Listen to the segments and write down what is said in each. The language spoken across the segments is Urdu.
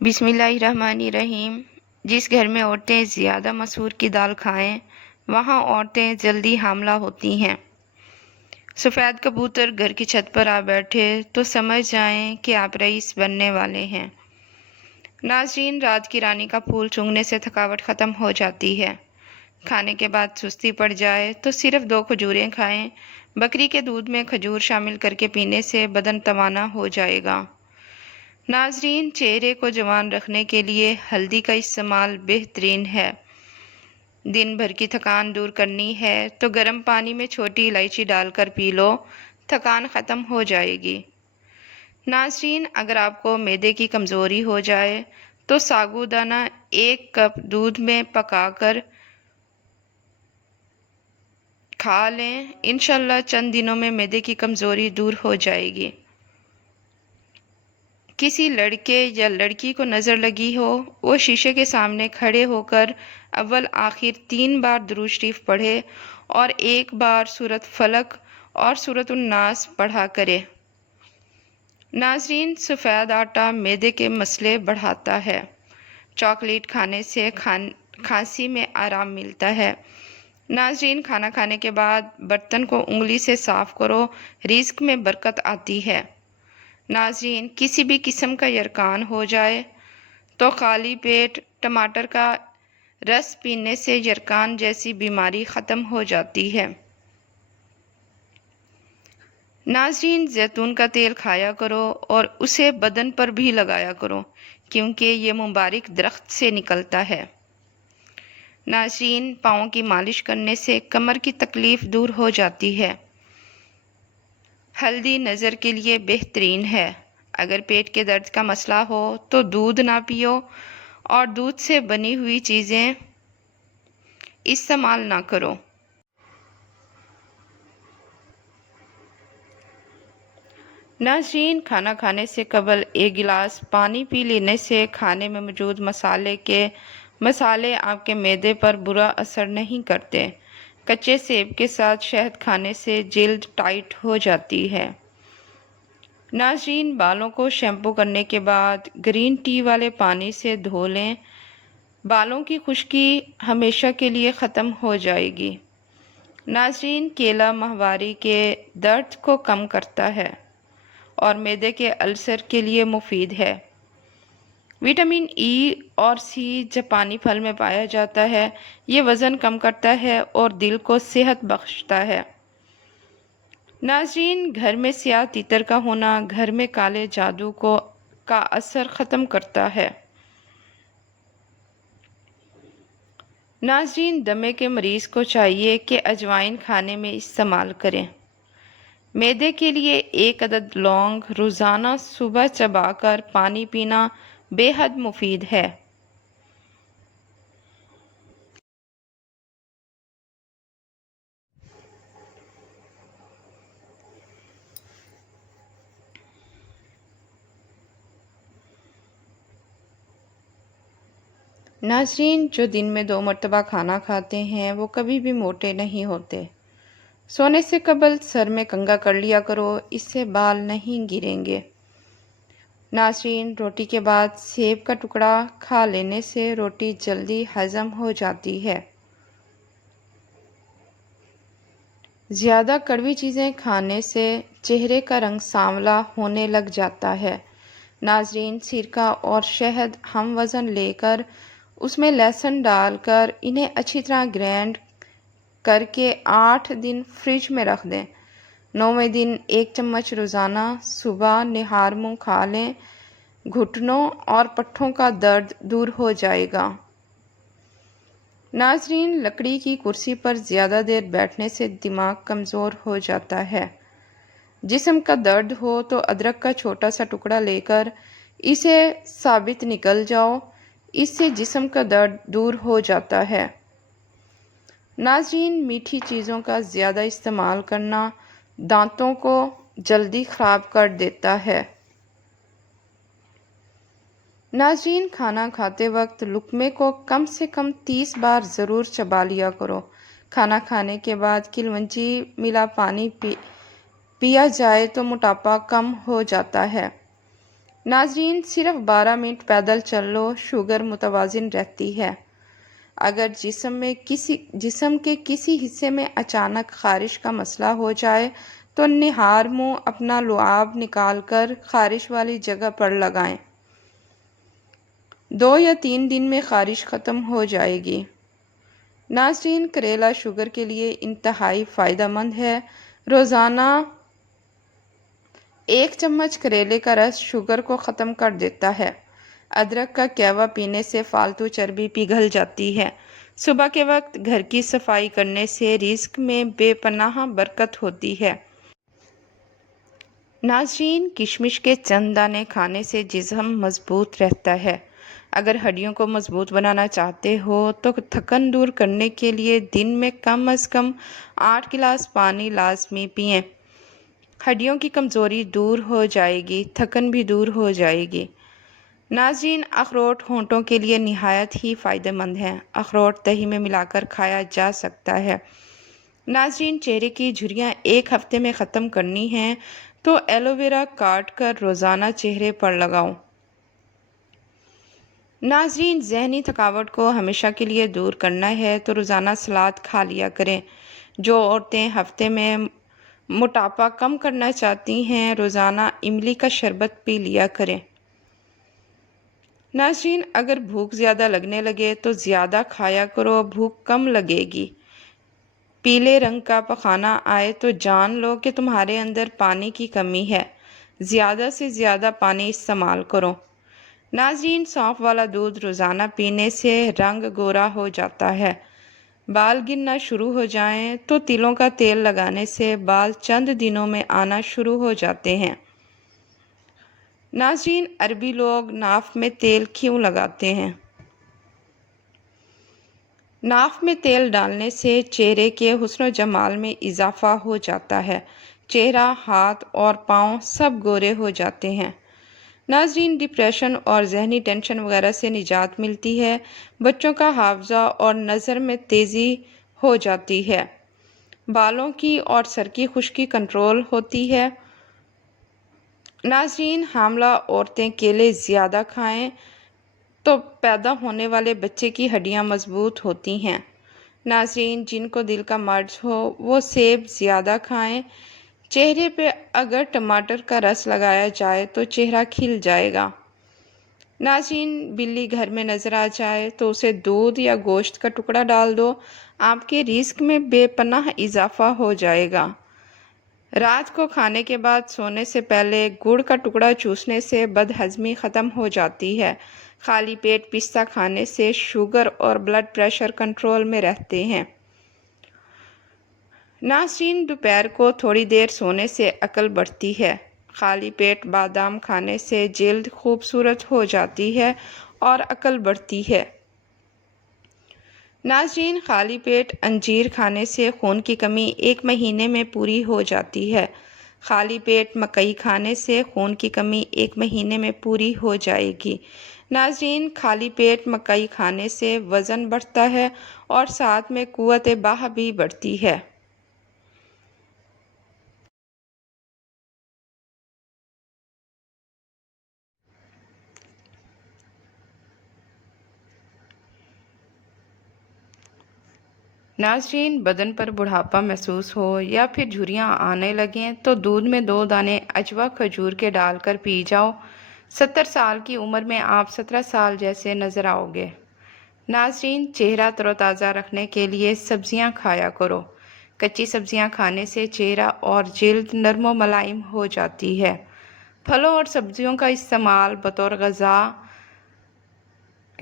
بسم اللہ الرحمن الرحیم۔ جس گھر میں عورتیں زیادہ مسور کی دال کھائیں وہاں عورتیں جلدی حاملہ ہوتی ہیں۔ سفید کبوتر گھر کی چھت پر آ بیٹھے تو سمجھ جائیں کہ آپ رئیس بننے والے ہیں۔ ناظرین، رات کی رانی کا پھول چونگنے سے تھکاوٹ ختم ہو جاتی ہے۔ کھانے کے بعد سستی پڑ جائے تو صرف 2 کھجوریں کھائیں۔ بکری کے دودھ میں کھجور شامل کر کے پینے سے بدن توانا ہو جائے گا۔ ناظرین، چہرے کو جوان رکھنے کے لیے ہلدی کا استعمال بہترین ہے۔ دن بھر کی تھکان دور کرنی ہے تو گرم پانی میں چھوٹی الائچی ڈال کر پی لو، تھکان ختم ہو جائے گی۔ ناظرین، اگر آپ کو معدے کی کمزوری ہو جائے تو ساگودانہ 1 کپ دودھ میں پکا کر کھا لیں، انشاءاللہ چند دنوں میں معدے کی کمزوری دور ہو جائے گی۔ کسی لڑکے یا لڑکی کو نظر لگی ہو، وہ شیشے کے سامنے کھڑے ہو کر اول آخر 3 بار درود شریف پڑھے اور 1 بار سورۃ فلق اور سورۃ الناس پڑھا کرے۔ ناظرین، سفید آٹا معدے کے مسئلے بڑھاتا ہے۔ چاکلیٹ کھانے سے کھانسی میں آرام ملتا ہے۔ ناظرین، کھانا کھانے کے بعد برتن کو انگلی سے صاف کرو، رزق میں برکت آتی ہے۔ ناظرین، کسی بھی قسم کا یرقان ہو جائے تو خالی پیٹ ٹماٹر کا رس پینے سے یرقان جیسی بیماری ختم ہو جاتی ہے۔ ناظرین، زیتون کا تیل کھایا کرو اور اسے بدن پر بھی لگایا کرو کیونکہ یہ مبارک درخت سے نکلتا ہے۔ ناظرین، پاؤں کی مالش کرنے سے کمر کی تکلیف دور ہو جاتی ہے۔ ہلدی نظر کے لیے بہترین ہے۔ اگر پیٹ کے درد کا مسئلہ ہو تو دودھ نہ پیو اور دودھ سے بنی ہوئی چیزیں استعمال نہ کرو۔ ناظرین، کھانا کھانے سے قبل 1 گلاس پانی پی لینے سے کھانے میں موجود مسالے آپ کے معدے پر برا اثر نہیں کرتے۔ کچے سیب کے ساتھ شہد کھانے سے جلد ٹائٹ ہو جاتی ہے۔ ناظرین، بالوں کو شیمپو کرنے کے بعد گرین ٹی والے پانی سے دھو لیں، بالوں کی خشکی ہمیشہ کے لیے ختم ہو جائے گی۔ ناظرین، کیلا ماہواری کے درد کو کم کرتا ہے اور معدے کے السر کے لیے مفید ہے۔ وٹامن ای اور سی جاپانی پھل میں پایا جاتا ہے۔ یہ وزن کم کرتا ہے اور دل کو صحت بخشتا ہے۔ ناظرین، گھر میں سیاہ تیتر کا ہونا گھر میں کالے جادو کا اثر ختم کرتا ہے۔ ناظرین، دمے کے مریض کو چاہیے کہ اجوائن کھانے میں استعمال کریں۔ معدے کے لیے 1 عدد لونگ روزانہ صبح چبا کر پانی پینا بے حد مفید ہے۔ ناظرین، جو دن میں 2 مرتبہ کھانا کھاتے ہیں وہ کبھی بھی موٹے نہیں ہوتے۔ سونے سے قبل سر میں کنگھا کر لیا کرو، اس سے بال نہیں گریں گے۔ ناظرین، روٹی کے بعد سیب کا ٹکڑا کھا لینے سے روٹی جلدی ہضم ہو جاتی ہے۔ زیادہ کڑوی چیزیں کھانے سے چہرے کا رنگ سانولا ہونے لگ جاتا ہے۔ ناظرین، سرکہ اور شہد ہم وزن لے کر اس میں لہسن ڈال کر انہیں اچھی طرح گرائنڈ کر کے 8 دن فریج میں رکھ دیں۔ 9ویں دن 1 چمچ روزانہ صبح نہار منہ کھا لیں، گھٹنوں اور پٹھوں کا درد دور ہو جائے گا۔ ناظرین، لکڑی کی کرسی پر زیادہ دیر بیٹھنے سے دماغ کمزور ہو جاتا ہے۔ جسم کا درد ہو تو ادرک کا چھوٹا سا ٹکڑا لے کر اسے ثابت نکل جاؤ، اس سے جسم کا درد دور ہو جاتا ہے۔ ناظرین، میٹھی چیزوں کا زیادہ استعمال کرنا دانتوں کو جلدی خراب کر دیتا ہے۔ ناظرین، کھانا کھاتے وقت لقمے کو کم سے کم 30 بار ضرور چبا لیا کرو۔ کھانا کھانے کے بعد کلونجی ملا پانی پیا جائے تو موٹاپا کم ہو جاتا ہے۔ ناظرین، صرف 12 منٹ پیدل چل لو، شوگر متوازن رہتی ہے۔ اگر جسم کے کسی حصے میں اچانک خارش کا مسئلہ ہو جائے تو نہار منہ اپنا لعاب نکال کر خارش والی جگہ پر لگائیں۔ 2 یا 3 دن میں خارش ختم ہو جائے گی۔ ناظرین، کریلا شوگر کے لیے انتہائی فائدہ مند ہے۔ روزانہ 1 چمچ کریلے کا رس شوگر کو ختم کر دیتا ہے۔ ادرک کا قہوہ پینے سے فالتو چربی پگھل جاتی ہے۔ صبح کے وقت گھر کی صفائی کرنے سے رزق میں بے پناہ برکت ہوتی ہے۔ ناظرین، کشمش کے چند دانے کھانے سے جسم مضبوط رہتا ہے۔ اگر ہڈیوں کو مضبوط بنانا چاہتے ہو تو تھکن دور کرنے کے لیے دن میں کم از کم 8 گلاس پانی لازمی پئیں۔ ہڈیوں کی کمزوری دور ہو جائے گی، تھکن بھی دور ہو جائے گی۔ ناظرین، اخروٹ ہونٹوں کے لیے نہایت ہی فائدہ مند ہے۔ اخروٹ دہی میں ملا کر کھایا جا سکتا ہے۔ ناظرین، چہرے کی جھریاں 1 ہفتے میں ختم کرنی ہیں تو ایلو ویرا کاٹ کر روزانہ چہرے پر لگاؤ۔ ناظرین، ذہنی تھکاوٹ کو ہمیشہ کے لیے دور کرنا ہے تو روزانہ سلاد کھا لیا کریں۔ جو عورتیں ہفتے میں موٹاپا کم کرنا چاہتی ہیں، روزانہ املی کا شربت پی لیا کریں۔ ناظرین، اگر بھوک زیادہ لگنے لگے تو زیادہ کھایا کرو، بھوک کم لگے گی۔ پیلے رنگ کا پخانہ آئے تو جان لو کہ تمہارے اندر پانی کی کمی ہے۔ زیادہ سے زیادہ پانی استعمال کرو۔ ناظرین، سونف والا دودھ روزانہ پینے سے رنگ گورا ہو جاتا ہے۔ بال گرنا شروع ہو جائیں تو تلوں کا تیل لگانے سے بال چند دنوں میں آنا شروع ہو جاتے ہیں۔ ناظرین، عربی لوگ ناف میں تیل کیوں لگاتے ہیں؟ ناف میں تیل ڈالنے سے چہرے کے حسن و جمال میں اضافہ ہو جاتا ہے۔ چہرہ، ہاتھ اور پاؤں سب گورے ہو جاتے ہیں۔ ناظرین، ڈپریشن اور ذہنی ٹینشن وغیرہ سے نجات ملتی ہے۔ بچوں کا حافظہ اور نظر میں تیزی ہو جاتی ہے۔ بالوں کی اور سر کی خشکی کنٹرول ہوتی ہے۔ ناظرین، حاملہ عورتیں کیلے زیادہ کھائیں تو پیدا ہونے والے بچے کی ہڈیاں مضبوط ہوتی ہیں۔ ناظرین، جن کو دل کا مرض ہو وہ سیب زیادہ کھائیں۔ چہرے پہ اگر ٹماٹر کا رس لگایا جائے تو چہرہ کھل جائے گا۔ ناظرین، بلی گھر میں نظر آ جائے تو اسے دودھ یا گوشت کا ٹکڑا ڈال دو، آپ کے رزق میں بے پناہ اضافہ ہو جائے گا۔ رات کو کھانے کے بعد سونے سے پہلے گڑ کا ٹکڑا چوسنے سے بد ہضمی ختم ہو جاتی ہے۔ خالی پیٹ پستہ کھانے سے شوگر اور بلڈ پریشر کنٹرول میں رہتے ہیں۔ ناظرین، دوپہر کو تھوڑی دیر سونے سے عقل بڑھتی ہے۔ خالی پیٹ بادام کھانے سے جلد خوبصورت ہو جاتی ہے اور عقل بڑھتی ہے۔ ناظرین، خالی پیٹ انجیر کھانے سے خون کی کمی 1 مہینے میں پوری ہو جاتی ہے۔ خالی پیٹ مکئی کھانے سے خون کی کمی 1 مہینے میں پوری ہو جائے گی۔ ناظرین، خالی پیٹ مکئی کھانے سے وزن بڑھتا ہے اور ساتھ میں قوت باہ بھی بڑھتی ہے۔ ناظرین، بدن پر بڑھاپا محسوس ہو یا پھر جھریاں آنے لگیں تو دودھ میں 2 دانے عجوا کھجور کے ڈال کر پی جاؤ۔ 70 سال کی عمر میں آپ 17 سال جیسے نظر آؤ گے۔ ناظرین، چہرہ تر و تازہ رکھنے کے لیے سبزیاں کھایا کرو۔ کچی سبزیاں کھانے سے چہرہ اور جلد نرم و ملائم ہو جاتی ہے۔ پھلوں اور سبزیوں کا استعمال بطور غذا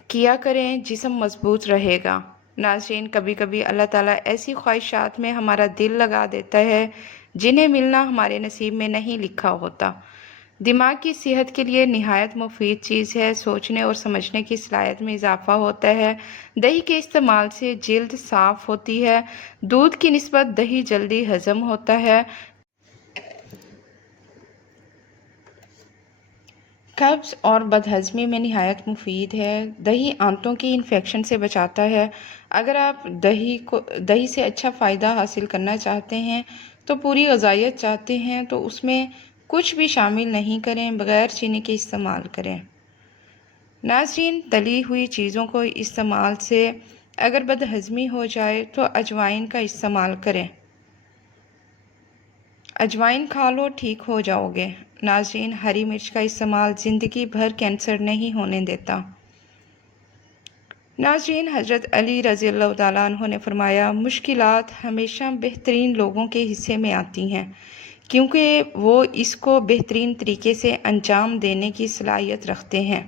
کیا کریں، جسم مضبوط رہے گا۔ ناظرین، کبھی کبھی اللہ تعالیٰ ایسی خواہشات میں ہمارا دل لگا دیتا ہے جنہیں ملنا ہمارے نصیب میں نہیں لکھا ہوتا۔ دماغ کی صحت کے لیے نہایت مفید چیز ہے۔ سوچنے اور سمجھنے کی صلاحیت میں اضافہ ہوتا ہے۔ دہی کے استعمال سے جلد صاف ہوتی ہے۔ دودھ کی نسبت دہی جلدی ہضم ہوتا ہے۔ قبض اور بدہضمی میں نہایت مفید ہے۔ دہی آنتوں کی انفیکشن سے بچاتا ہے۔ اگر آپ دہی سے اچھا فائدہ حاصل کرنا چاہتے ہیں تو پوری غذائیت چاہتے ہیں تو اس میں کچھ بھی شامل نہیں کریں، بغیر چینی کے استعمال کریں۔ ناظرین، تلی ہوئی چیزوں کو استعمال سے اگر بدہضمی ہو جائے تو اجوائن کا استعمال کریں۔ اجوائن کھا لو، ٹھیک ہو جاؤ گے۔ ناظرین، ہری مرچ کا استعمال زندگی بھر کینسر نہیں ہونے دیتا۔ ناظرین، حضرت علی رضی اللہ تعالیٰ عنہ نے فرمایا، مشکلات ہمیشہ بہترین لوگوں کے حصے میں آتی ہیں، کیونکہ وہ اس کو بہترین طریقے سے انجام دینے کی صلاحیت رکھتے ہیں۔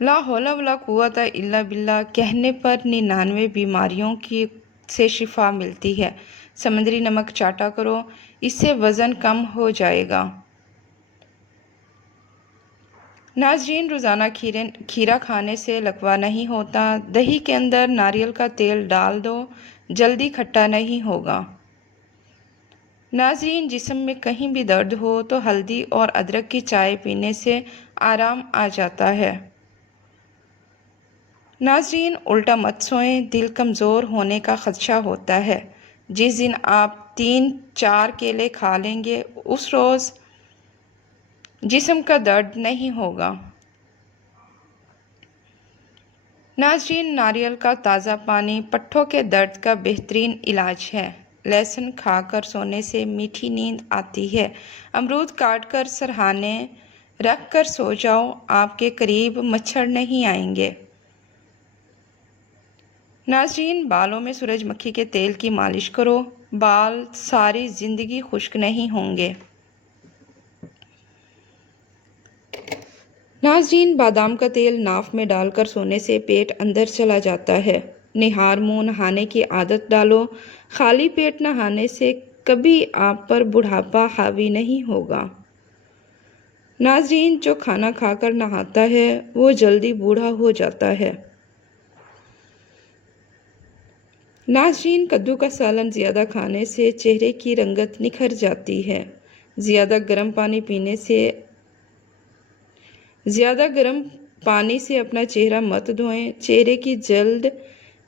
لا حول ولا قوت الا باللہ کہنے پر 99 بیماریوں سے شفا ملتی ہے۔ سمندری نمک چاٹا کرو، اس سے وزن کم ہو جائے گا۔ ناظرین، روزانہ کھیرا کھانے سے لکوہ نہیں ہوتا۔ دہی کے اندر ناریل کا تیل ڈال دو، جلدی کھٹا نہیں ہوگا۔ ناظرین، جسم میں کہیں بھی درد ہو تو ہلدی اور ادرک کی چائے پینے سے آرام آ جاتا ہے۔ ناظرین، الٹا مت سوئیں، دل کمزور ہونے کا خدشہ ہوتا ہے۔ جس دن آپ 3-4 کیلے کھا لیں گے، اس روز جسم کا درد نہیں ہوگا۔ ناظرین، ناریل کا تازہ پانی پٹھوں کے درد کا بہترین علاج ہے۔ لہسن کھا کر سونے سے میٹھی نیند آتی ہے۔ امرود کاٹ کر سرہانے رکھ کر سو جاؤ، آپ کے قریب مچھر نہیں آئیں گے۔ ناظرین، بالوں میں سورج مکھی کے تیل کی مالش کرو، بال ساری زندگی خشک نہیں ہوں گے۔ ناظرین، بادام کا تیل ناف میں ڈال کر سونے سے پیٹ اندر چلا جاتا ہے۔ نہار منہ نہانے کی عادت ڈالو، خالی پیٹ نہانے سے کبھی آپ پر بڑھاپا حاوی نہیں ہوگا۔ ناظرین، جو کھانا کھا کر نہاتا ہے وہ جلدی بوڑھا ہو جاتا ہے۔ ناظرین، کدو کا سالن زیادہ کھانے سے چہرے کی رنگت نکھر جاتی ہے۔ زیادہ گرم پانی سے اپنا چہرہ مت دھوئیں، چہرے کی جلد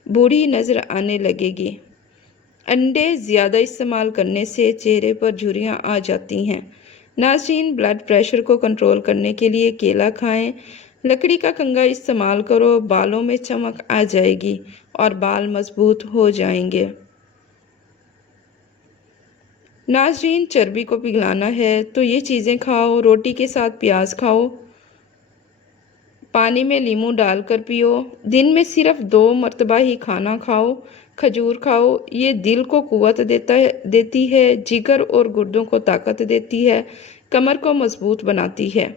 بوڑھی نظر آنے لگے گی۔ انڈے زیادہ استعمال کرنے سے چہرے پر جھریاں آ جاتی ہیں۔ ناظرین، بلڈ پریشر کو کنٹرول کرنے کے لیے کیلا کھائیں، لکڑی کا کنگھا استعمال کرو، بالوں میں چمک آ جائے گی اور بال مضبوط ہو جائیں گے۔ ناظرین، چربی کو پگھلانا ہے تو یہ چیزیں کھاؤ، روٹی کے ساتھ پیاز کھاؤ، پانی میں لیموں ڈال کر پیو، دن میں صرف 2 مرتبہ ہی کھانا کھاؤ، کھجور کھاؤ، یہ دل کو قوت دیتی ہے، جگر اور گردوں کو طاقت دیتی ہے، کمر کو مضبوط بناتی ہے۔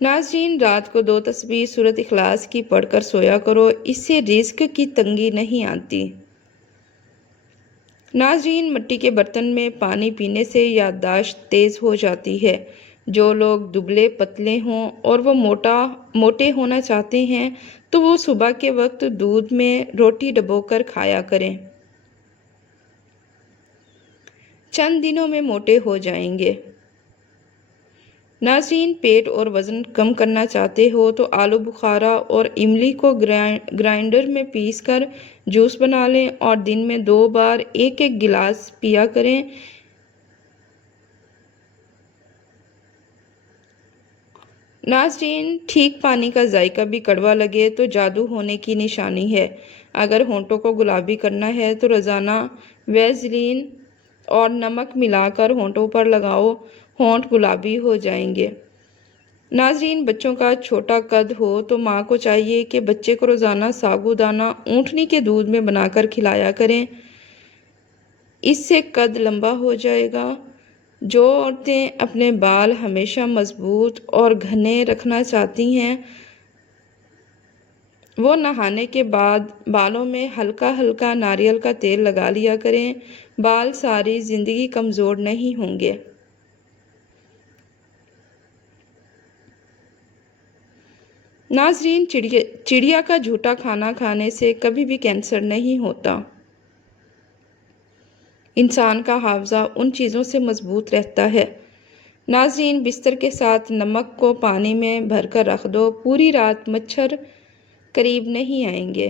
ناظرین، رات کو 2 تسبیح سورۃ اخلاص کی پڑھ کر سویا کرو، اس سے رزق کی تنگی نہیں آتی۔ ناظرین، مٹی کے برتن میں پانی پینے سے یادداشت تیز ہو جاتی ہے۔ جو لوگ دبلے پتلے ہوں اور وہ موٹے ہونا چاہتے ہیں تو وہ صبح کے وقت دودھ میں روٹی ڈبو کر کھایا کریں۔ چند دنوں میں موٹے ہو جائیں گے۔ ناظرین، پیٹ اور وزن کم کرنا چاہتے ہو تو آلو بخارا اور املی کو گرائنڈر میں پیس کر جوس بنا لیں اور دن میں 2 بار 1-1 گلاس پیا کریں۔ ناظرین، ٹھیک پانی کا ذائقہ بھی کڑوا لگے تو جادو ہونے کی نشانی ہے۔ اگر ہونٹوں کو گلابی کرنا ہے تو روزانہ ویزلین اور نمک ملا کر ہونٹوں پر لگاؤ، ہونٹ گلابی ہو جائیں گے۔ ناظرین، بچوں کا چھوٹا قد ہو تو ماں کو چاہیے کہ بچے کو روزانہ ساگو دانہ اونٹنی کے دودھ میں بنا کر کھلایا کریں، اس سے قد لمبا ہو جائے گا۔ جو عورتیں اپنے بال ہمیشہ مضبوط اور گھنے رکھنا چاہتی ہیں وہ نہانے کے بعد بالوں میں ہلکا ہلکا ناریل کا تیل لگا لیا کریں، بال ساری زندگی کمزور نہیں ہوں گے۔ ناظرین، چڑیا کا جھوٹا کھانا کھانے سے کبھی بھی کینسر نہیں ہوتا۔ انسان کا حافظہ ان چیزوں سے مضبوط رہتا ہے۔ ناظرین، بستر کے ساتھ نمک کو پانی میں بھر کر رکھ دو، پوری رات مچھر قریب نہیں آئیں گے۔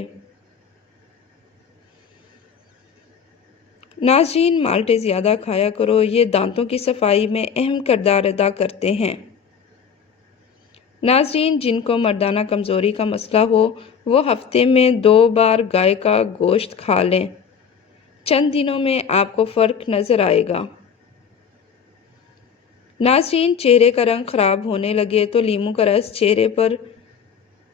ناظرین، مالٹے زیادہ کھایا کرو، یہ دانتوں کی صفائی میں اہم کردار ادا کرتے ہیں۔ ناظرین، جن کو مردانہ کمزوری کا مسئلہ ہو وہ ہفتے میں 2 بار گائے کا گوشت کھا لیں، چند دنوں میں آپ کو فرق نظر آئے گا۔ ناظرین، چہرے کا رنگ خراب ہونے لگے تو لیموں کا رس چہرے پر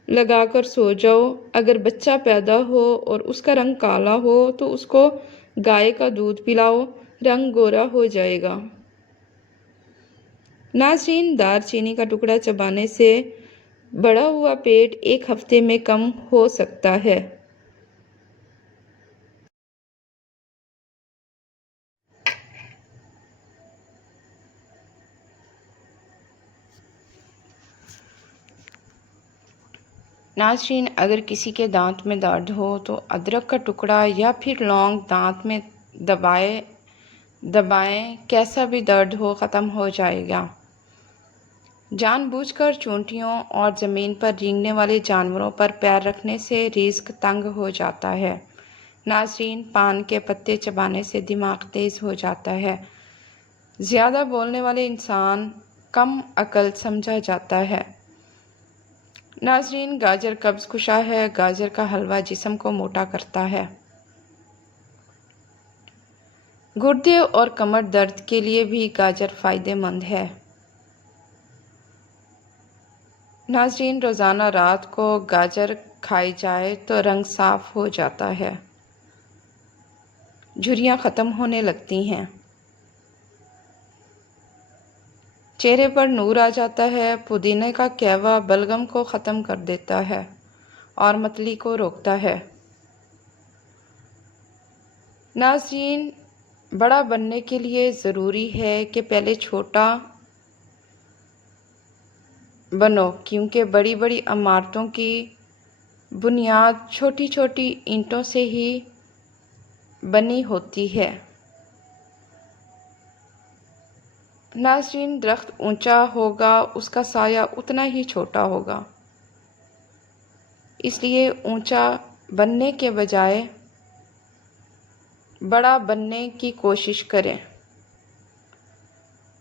لگا کر سو جاؤ۔ اگر بچہ پیدا ہو اور اس کا رنگ کالا ہو تو اس کو گائے کا دودھ پلاؤ، رنگ گورا ہو جائے گا۔ ناظرین، دار چینی کا ٹکڑا چبانے سے بڑھا ہوا پیٹ 1 ہفتے میں کم ہو سکتا ہے۔ ناظرین، اگر کسی کے دانت میں درد ہو تو ادرک کا ٹکڑا یا پھر لونگ دانت میں دبائیں، کیسا بھی درد ہو ختم ہو جائے گا۔ جان بوجھ کر چونٹیوں اور زمین پر رینگنے والے جانوروں پر پیر رکھنے سے رزق تنگ ہو جاتا ہے۔ ناظرین، پان کے پتے چبانے سے دماغ تیز ہو جاتا ہے۔ زیادہ بولنے والے انسان کم عقل سمجھا جاتا ہے۔ ناظرین، گاجر قبض کشا ہے۔ گاجر کا حلوہ جسم کو موٹا کرتا ہے۔ گردے اور کمر درد کے لیے بھی گاجر فائدہ مند ہے۔ ناظرین، روزانہ رات کو گاجر کھائی جائے تو رنگ صاف ہو جاتا ہے، جھریاں ختم ہونے لگتی ہیں، چہرے پر نور آ جاتا ہے۔ پودینے کا کیوا بلغم کو ختم کر دیتا ہے اور متلی کو روکتا ہے۔ ناظرین، بڑا بننے کے لیے ضروری ہے کہ پہلے چھوٹا بنو، کیونکہ بڑی بڑی عمارتوں کی بنیاد چھوٹی چھوٹی اینٹوں سے ہی بنی ہوتی ہے۔ ناظرین، درخت اونچا ہوگا اس کا سایہ اتنا ہی چھوٹا ہوگا، اس لیے اونچا بننے کے بجائے بڑا بننے کی کوشش کریں۔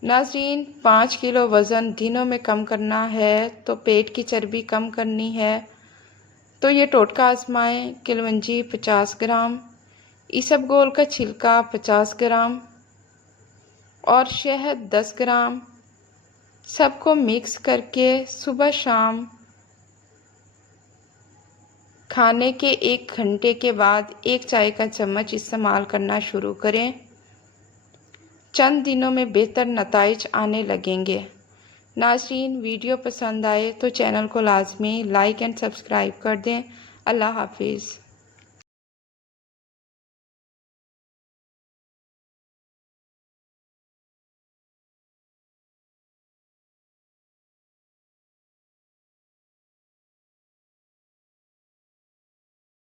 ناظرین، 5 کلو وزن دنوں میں کم کرنا ہے تو پیٹ کی چربی کم کرنی ہے تو یہ ٹوٹکا آزمائیں۔ کلونجی 50 گرام، اسب گول کا چھلکا 50 گرام اور شہد 10 گرام، سب کو مکس کر کے صبح شام کھانے کے 1 گھنٹے کے بعد 1 چائے کا چمچ استعمال کرنا شروع کریں۔ چند دنوں میں بہتر نتائج آنے لگیں گے۔ ناظرین، ویڈیو پسند آئے تو چینل کو لازمی لائک اینڈ سبسکرائب کر دیں۔ اللہ حافظ۔